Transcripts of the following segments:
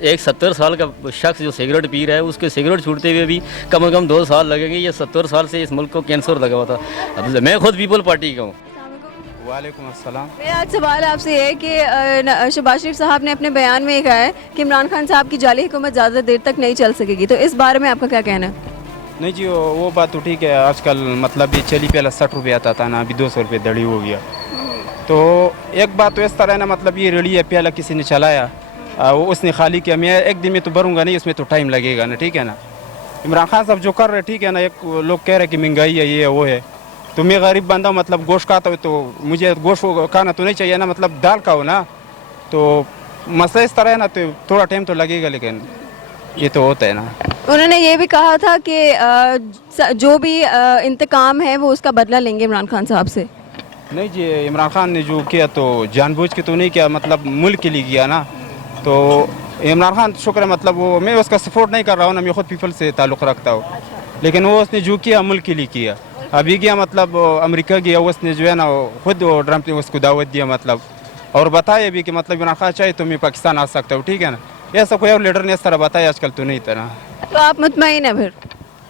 ایک 70 سال کا شخص جو سگریٹ پی رہا ہے اس کے سگریٹ چھوڑتے ہوئے بھی کم از کم 2 سال لگیں گے. یہ 70 سال سے اس ملک کو کینسر لگا ہوا تھا. اب میں خود پیپل پارٹی کا ہوں. وعلیکم السلام. میرا آج سوال آپ سے ہے کہ شہباز شریف صاحب نے اپنے بیان میں کہا ہے کہ عمران خان صاحب کی جعلی حکومت زیادہ دیر تک نہیں چل سکے گی, تو اس بارے میں آپ کا کیا کہنا ہے؟ نہیں جی وہ بات تو ٹھیک ہے. آج کل مطلب یہ چلی پہلے 60 روپے آتا تھا نا, ابھی 200 روپے دڑی ہو گیا. تو ایک بات تو اس طرح ہے نا, مطلب یہ ریڑھی ہے پہلا کسی نے چلایا, اس نے خالی کیا. میں ایک دن میں تو بھروں گا نہیں, اس میں تو ٹائم لگے گا نا, ٹھیک ہے نا. عمران خان صاحب جو کر رہے ٹھیک ہے نا. ایک لوگ کہہ رہے کہ مہنگائی ہے, یہ ہے وہ ہے. تو میں غریب بندہ ہوں, مطلب گوشت کھاتا ہوں, تو مجھے گوشت کھانا تو نہیں چاہیے نا, مطلب دال کھاؤ نا. تو مسئلہ اس طرح ہے نا, تو تھوڑا ٹائم تو لگے گا, لیکن یہ تو ہوتا ہے نا. انہوں نے یہ بھی کہا تھا کہ جو بھی انتقام ہے وہ اس کا بدلہ لیں گے عمران خان صاحب سے. نہیں جی, عمران خان نے جو کیا تو جان بوجھ کے تو نہیں کیا, مطلب ملک کے لیے کیا نا. تو عمران خان شکر ہے, مطلب وہ میں اس کا سپورٹ نہیں کر رہا ہوں نا, میں خود پیپل سے تعلق رکھتا ہوں. لیکن وہ اس نے جو کیا ملک کے لیے کیا. ابھی گیا مطلب امریکہ گیا, اس نے جو ہے نا خود ٹرمپ نے اس کو دعوت دیا, مطلب اور بتایا بھی کہ مطلب عمران خان چاہے تو میں پاکستان آ سکتا ہوں, ٹھیک ہے نا. ایسا کوئی اور لیڈر نے اس طرح بتایا آج کل تو نہیں تھا نا. تو آپ مطمئن ہیں پھر؟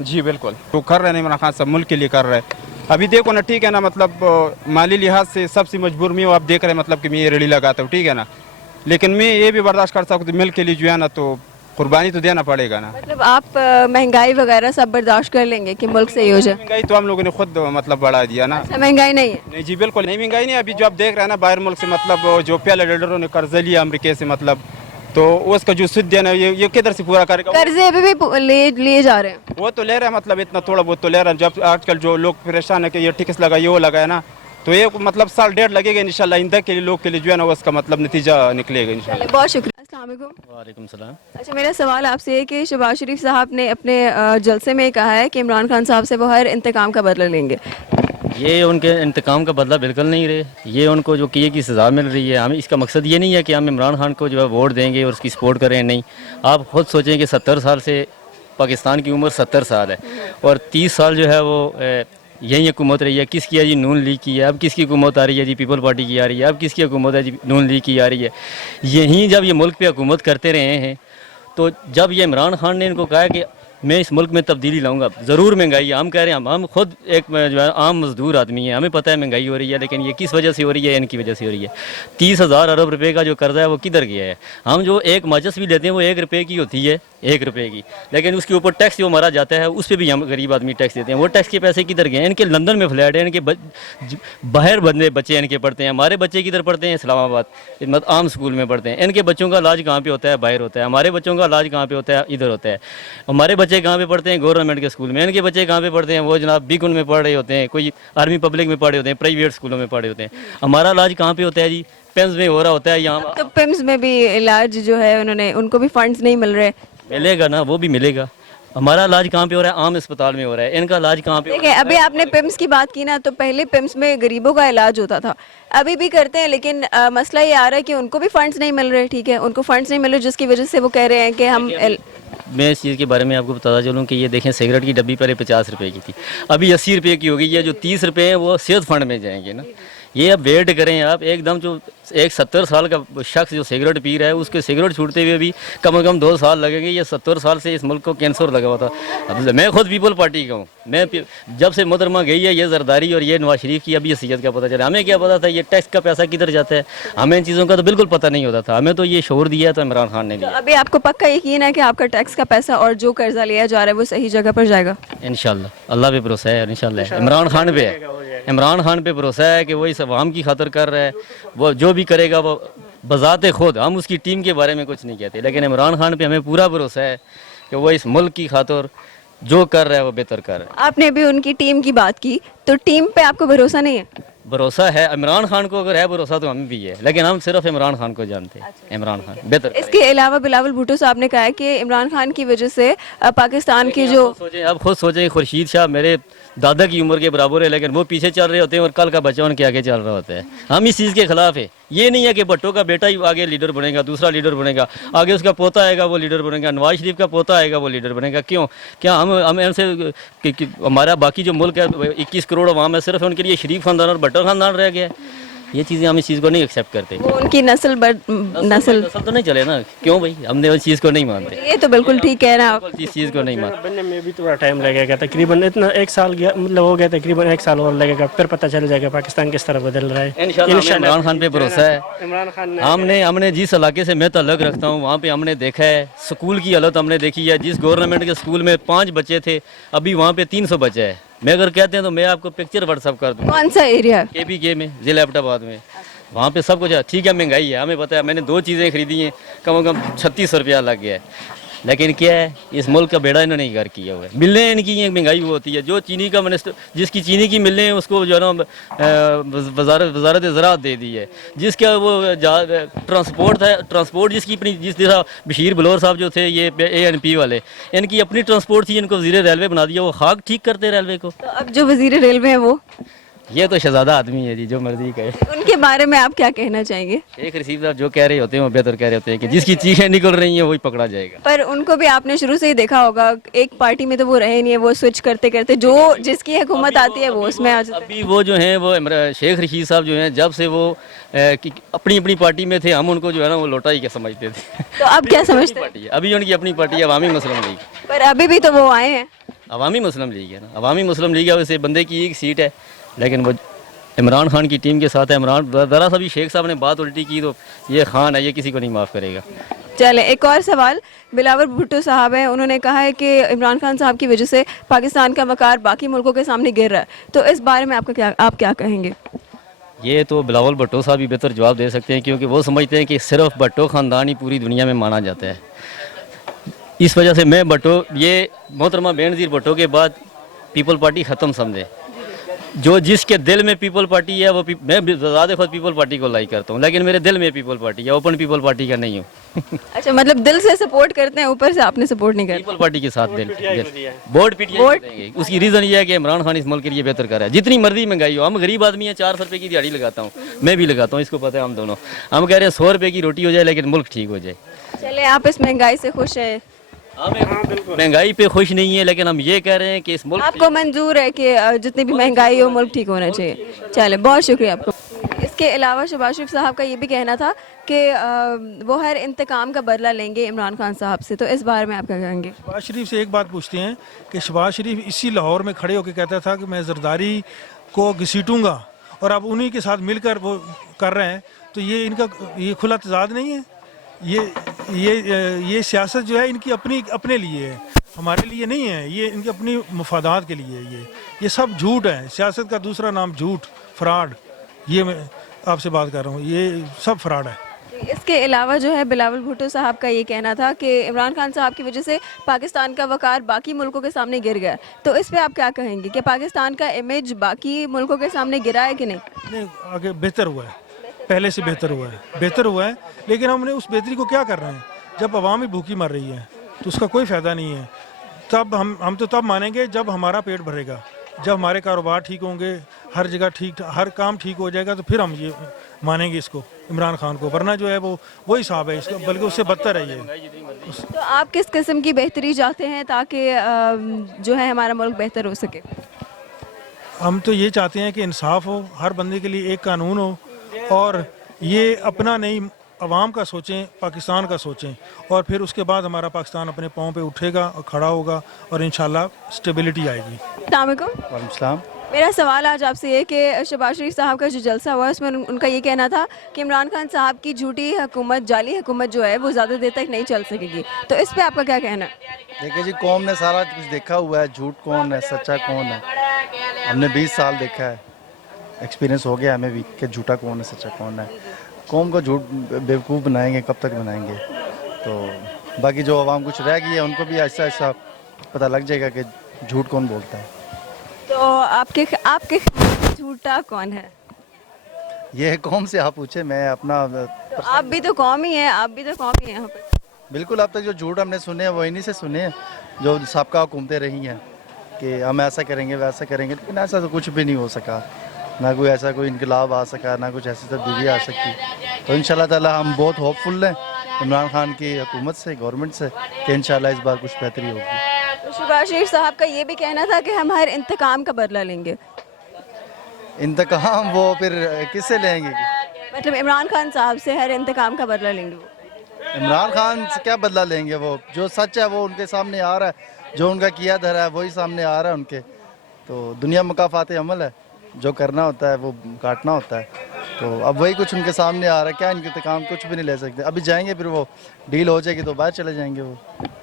جی بالکل, وہ کر رہے ہیں عمران خان صاحب, ملک کے لیے کر رہے ہیں. ابھی دیکھو نا, ٹھیک ہے نا, مطلب مالی لحاظ سے سب سے مجبور میں ہوں. آپ دیکھ رہے ہیں مطلب کہ میں یہ ریڑھی لگاتا ہوں, ٹھیک ہے نا. لیکن میں یہ بھی برداشت کر سکتا ہوں, ملک کے لیے جو ہے نا تو قربانی تو دینا پڑے گا نا. مطلب آپ مہنگائی وغیرہ سب برداشت کر لیں گے کہ ملک سے ہی ہو جائے؟ مہنگائی تو ہم لوگوں نے خود مطلب بڑھا دیا نا. مہنگائی نہیں ہے؟ نہیں جی بالکل نہیں, مہنگائی نہیں. ابھی جو آپ دیکھ رہے ہیں نا باہر ملک سے, مطلب جو پہلے لیڈروں نے قرض لیا امریکہ سے, مطلب تو اس کا جو سود دینا یہ کدھر سے پورا کرے گا؟ قرضے ابھی بھی لیے جا رہے ہیں. وہ تو لے رہے ہیں, مطلب اتنا تھوڑا بہت تو لے رہے ہیں. جب آج کل جو لوگ پریشان ہے کہ یہ ٹیکس لگا, یہ وہ لگا ہے نا, تو یہ مطلب سال ڈیڑھ لگے گا انشاءاللہ. آئندہ کے لیے لوگ کے لیے جو ہے نا اس کا مطلب نتیجہ نکلے گا انشاءاللہ. بہت شکریہ. السلام علیکم. وعلیکم السلام. اچھا, میرا سوال آپ سے ہے کہ شہباز شریف صاحب نے اپنے جلسے میں کہا ہے کہ عمران خان صاحب سے وہ ہر انتقام کا بدلہ لیں گے. یہ ان کے انتقام کا بدلہ بالکل نہیں رہے. یہ ان کو جو کیے کی سزا مل رہی ہے. ہمیں اس کا مقصد یہ نہیں ہے کہ ہم عمران خان کو جو ہے ووٹ دیں گے اور اس کی سپورٹ کریں, نہیں. آپ خود سوچیں کہ 70 سال سے پاکستان کی عمر 70 سال ہے, اور 30 سال جو ہے وہ یہی حکومت رہی ہے. کس کی ہے جی؟ نون لیگ کی ہے. اب کس کی حکومت آ رہی ہے جی؟ پیپل پارٹی کی آ رہی ہے. اب کس کی حکومت ہے جی؟ نون لیگ کی آ رہی ہے. یہیں جب یہ ملک پہ حکومت کرتے رہے ہیں, تو جب یہ عمران خان نے ان کو کہا کہ میں اس ملک میں تبدیلی لاؤں گا, ضرور مہنگائی ہے. ہم کہہ رہے ہیں, ہم خود ایک جو ہے عام مزدور آدمی ہیں, ہمیں پتہ ہے مہنگائی ہو رہی ہے, لیکن یہ کس وجہ سے ہو رہی ہے؟ ان کی وجہ سے ہو رہی ہے. 30,000 ارب روپے کا جو قرضہ ہے وہ کدھر گیا ہے؟ ہم جو ایک ماچس بھی لیتے ہیں وہ 1 روپے کی ہوتی ہے, 1 روپے کی, لیکن اس کے اوپر ٹیکس جو مارا جاتا ہے اس پہ بھی ہم غریب آدمی ٹیکس دیتے ہیں. وہ ٹیکس کے پیسے کدھر گئے ہیں؟ ان کے لندن میں فلیٹ ہے, ان کے باہر بندے بچے ان کے پڑھتے ہیں. ہمارے بچے کدھر پڑھتے ہیں؟ اسلام آباد عام اسکول میں پڑھتے ہیں. ان کے بچوں کا علاج کہاں پہ ہوتا ہے؟ باہر ہوتا ہے. ہمارے بچوں کا علاج کہاں پہ ہوتا ہے؟ ادھر ہوتا ہے. ہمارے بچے کہاں پہ پڑھتے ہیں؟ گورنمنٹ کے اسکول میں. ان کے بچے کہاں پہ پڑھتے ہیں؟ وہ جناب بیکن میں پڑھ رہے ہوتے ہیں, کوئی آرمی پبلک میں پڑھ رہے ہوتے ہیں, پرائیویٹ اسکولوں میں پڑھ رہے ہوتے ہیں. ہمارا علاج کہاں پہ ہوتا ہے جی؟ پیمز میں ہو رہا ہوتا ہے. یہاں تو پیمز میں بھی علاج جو ہے ان کو بھی فنڈز نہیں مل رہے. ملے گا نا, وہ بھی ملے گا. ہمارا علاج کہاں پہ ہو رہا ہے؟ عام اسپتال میں ہو رہا ہے. ان کا علاج کہاں پہ؟ دیکھیں, ابھی آپ نے پیمز کی بات کی نا, تو پہلے پیمز میں غریبوں کا علاج ہوتا تھا, ابھی بھی کرتے ہیں, لیکن مسئلہ یہ آ رہا ہے کہ ان کو بھی فنڈز نہیں مل رہے. ٹھیک ہے, ان کو فنڈز نہیں مل رہے, جس کی وجہ سے وہ کہہ رہے ہیں کہ ہم میں اس چیز کے بارے میں آپ کو بتاتا چلوں کہ یہ دیکھیں, سگریٹ کی ڈبی پہلے 50 روپے کی تھی, ابھی 80 روپے کی ہو گئی ہے. جو 30 روپے ہیں وہ صحت فنڈ میں جائیں گے نا. یہ اب ویٹ کریں آپ ایک دم. جو ایک 70 سال کا شخص جو سگریٹ پی رہا ہے اس کے سگریٹ چھوڑتے ہوئے بھی کم از کم 2 سال لگیں گے. یہ 70 سال سے اس ملک کو کینسر لگا ہوا تھا. اب میں خود پیپل پارٹی کا ہوں. میں جب سے محترمہ گئی ہے یہ زرداری اور یہ نواز شریف کی ابھی حیثیت کا پتہ چلا. ہمیں کیا پتا تھا یہ ٹیکس کا پیسہ کدھر جاتا ہے؟ ہمیں ان چیزوں کا تو بالکل پتہ نہیں ہوتا تھا. ہمیں تو یہ شعور دیا تو عمران خان نے دیا. ابھی آپ کو پکا یقین ہے کہ آپ کا ٹیکس کا پیسہ اور جو قرضہ لیا جا رہا ہے وہ صحیح جگہ پر جائے گا؟ انشاءاللہ اللہ پہ بھروسہ ہے. انشاءاللہ عمران خان پہ ہے. عمران خان پہ بھروسہ ہے کہ وہ اس عوام کی خاطر کر رہا ہے. وہ جو بھی کرے گا وہ بذات خود, ہم اس کی ٹیم کے بارے میں کچھ نہیں کہتے, لیکن عمران خان پہ ہمیں پورا بھروسہ ہے کہ وہ اس ملک کی خاطر جو کر رہا ہے وہ بہتر کر رہا ہے. آپ نے بھی ان کی ٹیم کی بات کی, تو ٹیم پہ آپ کو بھروسہ نہیں ہے؟ بھروسہ ہے عمران خان کو, اگر ہے بھروسہ تو ہمیں بھی ہے, لیکن ہم صرف عمران خان کو جانتے ہیں. عمران خان بہتر. اس کے علاوہ بلاول بھٹو صاحب نے کہا ہے کہ عمران خان کی وجہ سے پاکستان کی جو اب خود سوچیں, خورشید شاہ میرے دادا کی عمر کے برابر ہے, لیکن وہ پیچھے چل رہے ہوتے ہیں اور کل کا بچہ ان کے آگے چل رہا ہوتا ہے. ہم اس چیز کے خلاف ہیں. یہ نہیں ہے کہ بھٹو کا بیٹا ہی آگے لیڈر بنے گا, دوسرا لیڈر بنے گا, آگے اس کا پوتا آئے گا وہ لیڈر بنے گا, نواز شریف کا پوتا آئے گا وہ لیڈر بنے گا. کیوں؟ کیا ہم ان سے ہمارا باقی جو ملک ہے 21 کروڑ عوام ہے, صرف ان کے لیے شریف خاندان اور بھٹو خاندان رہ گیا ہے. ये चीज़ें हम इस चीज़ को नहीं एक्सेप्ट करते। वो उनकी नस्ल नस्ल तो नहीं चले ना, क्यों भाई, हमने उस चीज़ को नहीं मानते, ये तो बिल्कुल ठीक कह रहे हैं आप। इस चीज़ को नहीं मानते। बनने में भी थोड़ा टाइम लगेगा, तकरीबन इतना 1 साल गया, मतलब हो गया, तकरीबन 1 साल और लगेगा, फिर पता चल जाएगा पाकिस्तान किस तरह बदल रहा है। इंशाल्लाह हमें इमरान खान पे भरोसा है। इमरान खान हमने जिस इलाके से मैं ताल्लुक़ रखता हूँ वहाँ पे हमने देखा है, स्कूल की हालत हमने देखी है। जिस गवर्नमेंट के स्कूल में 5 बच्चे थे, अभी वहाँ पे 300 बच्चे हैं। मैं अगर कहते हैं तो मैं आपको पिक्चर व्हाट्सअप कर दूँ। कौन सा एरिया? KPK में, जिला एबटाबाद में, वहाँ पे सब कुछ है। ठीक है, महंगाई है, हमें पता है। मैंने 2 चीज़ें खरीदी हैं, कम से कम 3600 रुपया लग गया है। लेकिन क्या है, इस मुल्क का बेड़ा इन्होंने ही घर किया हुआ है। मिलने इनकी ये महंगाई वो होती है। जो चीनी का मिनिस्टर, जिसकी चीनी की मिलने है उसको जो है ना वजारत ज़राअत दे दी है। जिसका वो ट्रांसपोर्ट है, ट्रांसपोर्ट जिसकी अपनी, जिस तरह बशीर बलोर साहब जो थे ये ANP वाले, इनकी अपनी ट्रांसपोर्ट थी, इनको वज़ीर रेलवे बना दिया। वो खाक ठीक करते रेलवे को। तो अब जो वजीर रेलवे हैं वो, ये तो शहजादा आदमी है जी, जो मर्जी कहे। उनके बारे में आप क्या कहना चाहेंगे? शेख रशीद साहब जो कह रहे होते हैं वो बेहतर कह रहे होते हैं कि जिसकी चीखें निकल रही हैं वही पकड़ा जाएगा। पर उनको भी आपने शुरू से ही देखा होगा, एक पार्टी में तो वो रहे नहीं है, वो स्विच करते करते जो जिसकी हुकूमत आती है वो उसमें आ जाते हैं। अभी वो जो हैं वो शेख रशीद साहब जो हैं, जब से वो अपनी अपनी पार्टी में थे, हम उनको जो है ना वो लोटा ही क्या समझते थे। तो अब क्या समझते हैं? पार्टी है अभी उनकी अपनी पार्टी है, अवामी मुस्लिम लीग। पर अभी भी तो वो आए हैं। अवामी मुस्लिम लीग है ना, अवामी मुस्लिम लीग है, वैसे बंदे की एक सीट है, लेकिन वो इमरान खान की टीम के साथ है। इमरान ज़रा सा भी शेख साहब ने बात उल्टी की तो ये खान है, ये किसी को नहीं माफ़ करेगा। चले एक और सवाल, बिलावल भुट्टो साहब हैं, उन्होंने कहा है कि इमरान खान साहब की वजह से पाकिस्तान का वक़ार बाकी मुल्कों के सामने गिर रहा है, तो इस बारे में आप क्या कहेंगे? ये तो बिलावल भुट्टो साहब भी बेहतर जवाब दे सकते हैं, क्योंकि वो समझते हैं कि सिर्फ भुट्टो ख़ानदान ही पूरी दुनिया में माना जाता है। इस वजह से मैं भुट्टो, ये मोहतरमा बेनज़ीर भुट्टो के बाद पीपल पार्टी ख़त्म समझे। जो जिसके दिल में पीपल पार्टी है वो मैं ज़्यादा खुद पीपल पार्टी को लाइक करता हूँ, लेकिन मेरे दिल में पीपल पार्टी है, ओपन पीपल पार्टी का नहीं हूँ। अच्छा, मतलब दिल से सपोर्ट करते हैं, ऊपर से आपने सपोर्ट नहीं करते? पीपल पार्टी के साथ दिल, वोट PTI देंगे। उसकी रीज़न ये है कि इमरान खान इस मुल्क के लिए बेहतर कर रहा है। जितनी मर्जी महंगाई हो, हम गरीब आदमी हैं, 400 रुपये की दिहाड़ी लगाता हूँ, मैं भी लगाता हूँ, इसको पता है हम दोनों। हम कह रहे हैं 100 रुपये की रोटी हो जाए लेकिन मुल्क ठीक हो जाए। चले, आप इस महंगाई से खुश हैं? महंगाई पे खुश नहीं है, लेकिन हम ये कह रहे हैं कि इस मुल्क आपको मंजूर है कि जितनी भी महंगाई हो मुल्क ठीक होना चाहिए। चले, बहुत शुक्रिया आपको। इसके अलावा शहबाज शरीफ साहब का ये भी कहना था कि वो हर इंतकाम का बदला लेंगे इमरान खान साहब से, तो इस बारे में आप क्या कहेंगे? शहबाज शरीफ से एक बात पूछते हैं कि शहबाज शरीफ इसी लाहौर में खड़े होकर कहता था कि मैं जरदारी को घसीटूंगा, और अब उन्हीं के साथ मिलकर वो कर रहे हैं, तो ये इनका ये खुला तजाद नहीं है? ये सियासत जो है इनकी अपने लिए है, हमारे लिए नहीं है। ये इनके अपनी मफादात के लिए है। ये सब झूठ है। सियासत का दूसरा नाम झूठ, फ्रॉड। ये मैं आपसे बात कर रहा हूँ, ये सब फ्रॉड है। इसके अलावा जो है बिलावल भुट्टो साहब का ये कहना था कि इमरान खान साहब की वजह से पाकिस्तान का वक़ार बाकी मुल्कों के सामने गिर गया, तो इस पे आप क्या कहेंगे कि पाकिस्तान का इमेज बाकी मुल्कों के सामने गिरा है कि नहीं? नहीं, आगे बेहतर हुआ है, पहले से बेहतर हुआ है, लेकिन हमने उस बेहतरी को क्या कर रहे हैं? जब अवाम ही भूखी मर रही है तो उसका कोई फ़ायदा नहीं है। तब हम तो तब मानेंगे जब हमारा पेट भरेगा, जब हमारे कारोबार ठीक होंगे, हर जगह ठीक, हर काम ठीक हो जाएगा, तो फिर हम ये मानेंगे इसको, इमरान खान को। वरना जो है वो हिसाब है इसका, बल्कि उससे बदतर है ये। तो आप किस किस्म की बेहतरी चाहते हैं ताकि जो है हमारा मुल्क बेहतर हो सके? हम तो ये चाहते हैं कि इंसाफ हो, हर बंदे के लिए एक कानून हो, और ये अपना नहीं अवाम का सोचें, पाकिस्तान का सोचें, और फिर उसके बाद हमारा पाकिस्तान अपने पाँव पे उठेगा और खड़ा होगा, और इंशाल्लाह स्टेबिलिटी आएगी। अस्सलाम। मेरा सवाल आज आपसे ये कि शहबाज शरीफ साहब का जो जलसा हुआ है उसमें उनका ये कहना था कि इमरान खान साहब की झूठी हुकूमत, जाली हुकूमत जो है वो ज़्यादा देर तक नहीं चल सकेगी, तो इस पे आपका क्या कहना है? देखिए जी, कौम ने सारा कुछ देखा हुआ है, झूठ कौन है सच्चा कौन है। हमने 20 साल देखा है, एक्सपीरियंस हो गया हमें भी कि झूठा कौन है सच्चा कौन है। कौम को झूठ बेवकूफ़ बनाएंगे, कब तक बनाएंगे? तो बाकी जो आवाम कुछ रह गई है उनको भी ऐसा ऐसा पता लग जाएगा कि झूठ कौन बोलता है। तो आपके झूठा कौन है? ये कौम से आप पूछे, मैं अपना तो आप भी तो कौम ही हैं, आप भी तो कौम ही हैं यहाँ पे। बिल्कुल, अब तक जो झूठ हमने सुने हैं वो इन्हीं से सुने हैं, जो सबका हुकूमतें रही हैं कि हम ऐसा करेंगे वैसा करेंगे, लेकिन ऐसा तो कुछ भी नहीं हो सका। ना कोई ऐसा कोई इनकलाब आ सका, ना कुछ ऐसी तब्दीली आ सकी। तो इंशाल्लाह ताला हम बहुत होपफुल हैं इमरान खान की हुकूमत से, गवर्नमेंट से, कि इंशाल्लाह इस बार कुछ बेहतरी होगी। तो शहबाज शरीफ साहब का ये भी कहना था कि हम हर इंतकाम का बदला लेंगे। इंतकाम वो फिर किससे लेंगे? मतलब इमरान खान साहब से हर इंतकाम का बदला लेंगे वो। इमरान खान से क्या बदला लेंगे, वो जो सच है वो उनके सामने आ रहा है, जो उनका किया धरा है वही सामने आ रहा है उनके। तो दुनिया मुकाफात अमल है, जो करना होता है वो काटना होता है। तो अब वही कुछ उनके सामने आ रहा है, क्या इनके इंतकाम कुछ भी नहीं ले सकते। अभी जाएंगे, फिर वो डील हो जाएगी तो बाहर चले जाएंगे वो।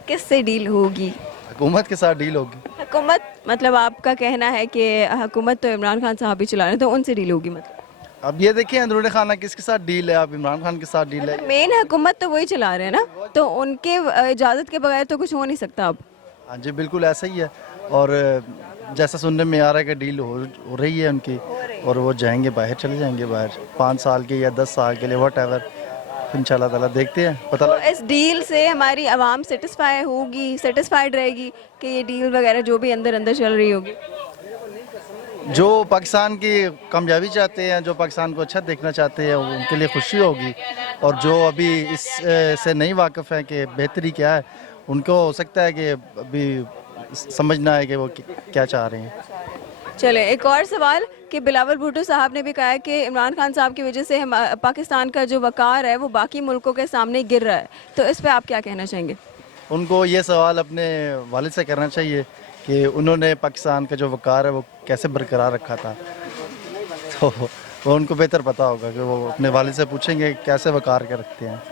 किससे डील होगी? हुकूमत के साथ डील होगी। हुकूमत मतलब आपका कहना है कि हुकूमत तो इमरान खान साहब ही चला रहे हैं, तो उनसे डील होगी मतलब? अब ये देखिए अंदरूनी खाना किसके साथ डील है, अब इमरान खान के साथ डील है। मेन हुकूमत तो वही चला रहे हैं ना, तो उनके इजाज़त के बगैर तो कुछ हो नहीं सकता अब। हाँ जी बिल्कुल ऐसा ही है। और जैसा सुनने में आ रहा है कि डील हो रही है उनकी, और वो जाएंगे बाहर, चले जाएंगे बाहर 5 साल के या 10 साल के लिए, वट एवर। इंशाल्लाह ताला देखते हैं, पता तो लग। इस डील से हमारी आवाम सेटिस्फाई होगी, सेटिस्फाइड रहेगी कि ये डील वगैरह जो भी अंदर अंदर चल रही होगी? जो पाकिस्तान की कामयाबी चाहते हैं, जो पाकिस्तान को अच्छा देखना चाहते हैं, उनके लिए खुशी होगी। और जो अभी इस से नहीं वाकिफ़ हैं कि बेहतरी क्या है, उनको हो सकता है कि अभी समझना है कि वो क्या चाह रहे हैं। चले एक और सवाल कि बिलावल भुट्टो साहब ने भी कहा है कि इमरान खान साहब की वजह से पाकिस्तान का जो वक़ार है वो बाकी मुल्कों के सामने गिर रहा है, तो इस पे आप क्या कहना चाहेंगे? उनको ये सवाल अपने वालिद से करना चाहिए कि उन्होंने पाकिस्तान का जो वक़ार है वो कैसे बरकरार रखा था। तो वो उनको बेहतर पता होगा कि वो अपने वालिद से पूछेंगे कैसे वक़ार के रखते हैं।